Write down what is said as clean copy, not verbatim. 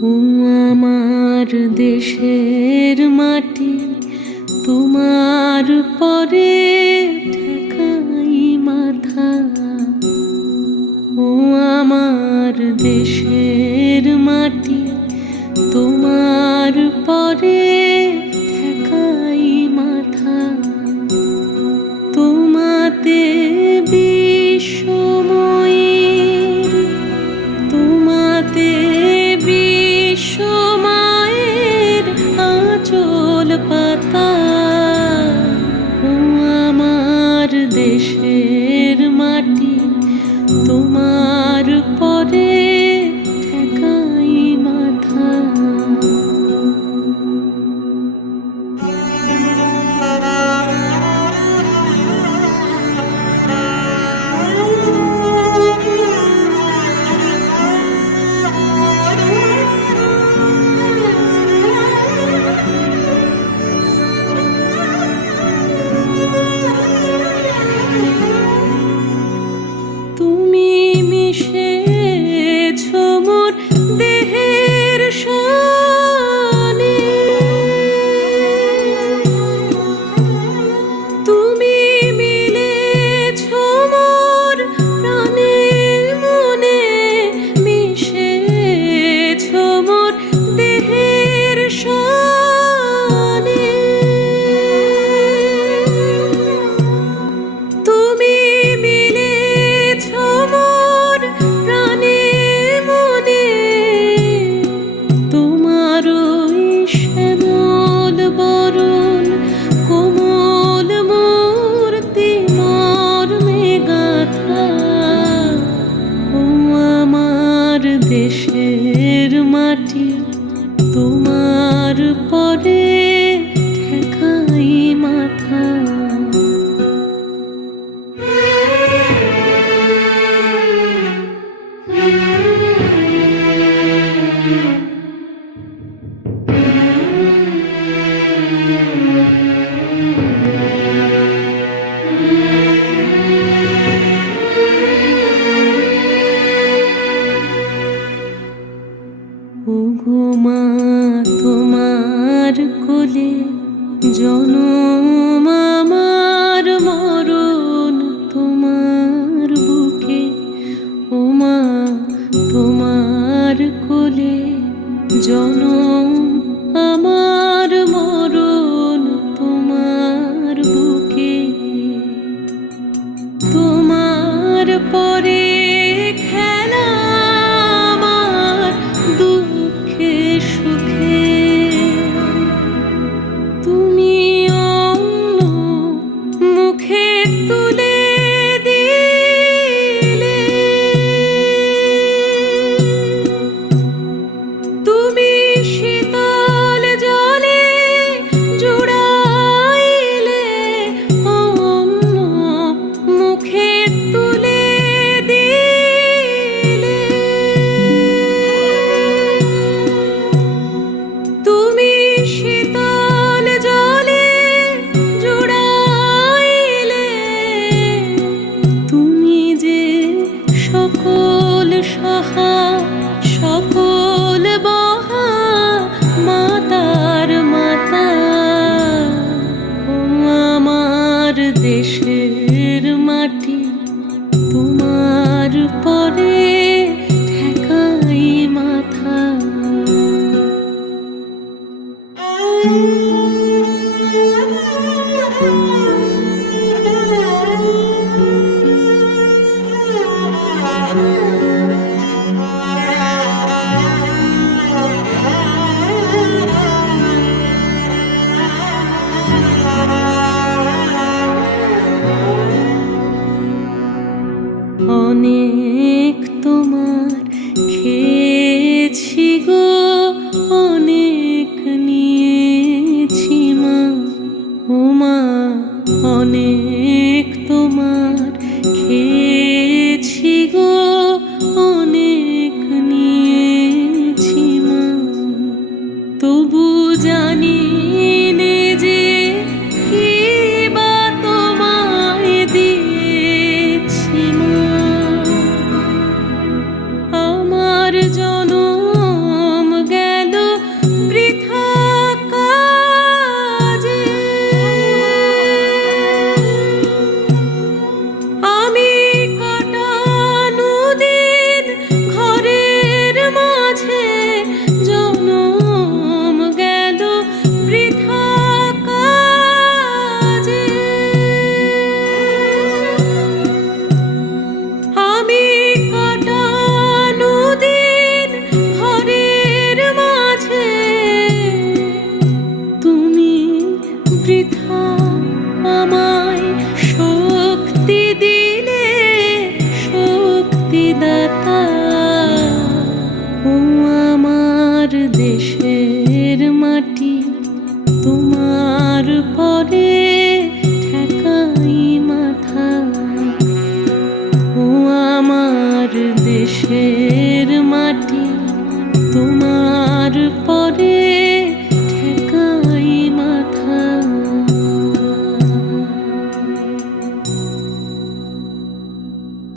ও আমার দেশের মাটি, তোমার পরে ঠেকাই মাথা। ও আমার দেশের মাটি, তোমার পরে ঠেকাই মাথা। তোমাতে বিশ্বময়ের, তোমাতে বিশ্বমায়ের আঁচল পাতা। ও আমার দেশের মাটি, তোমার পরে ঠেকাই মাথা। তুমি মিশেছ মোর দেহের সনে, তুমি মিলেছ মোর প্রাণে মনে, মিশেছ মোর দেহের সনে। তুমি মিলেছ মোর প্রাণে মনে, তোমার ওই শ্যামল বরণ কোমল মূর্তি মর্মে গাথা। ও আমার দেশের মাটি, তোমার পরে ঠেকাই মাথা। ওগো মা, তোমার কোলে জনম আমার, মরণ তোমার বুকে। ও মা, তোমার কোলে জনম আমার, মরণ তোমার বুকে। তোমার পরে খেলা আমার দুঃখে সুখে। তুমি অন্য মুখে তুলে দিলে, তুমি শীতল জলে জুড়াইলে, অন্য মুখে তুলে দিলে। তুমি শীতল জলে জুড়াইলে, তুমি যে সকল সহা সকল বহা মাতার মাতা। ও আমার দেশের মাটি, তোমার পরে ঠেকাই মাথা। Thank you. অনেক তোমার খেয়েছি গো, অনেক নিয়েছি মা। ও মা, অনেক তোমার খেয়েছি গো, অনেক নিয়েছি মা। তবু জানি নে যে কি বা তোমায় দিয়েছি মা। আমার জনম গেল বৃথা কাজে, আমি কাটানো দিন ঘরের মাঝে, জনম গেল বৃথা কাজে। আমি কাটানো দিন ঘরের মাঝে, তুমি বৃথা আমায় শক্তি দিলে, শক্তিদাতা। ও আমার দেশের মাটি, তোমার পরে ঠেকাই মাথা। ও আমার দেশের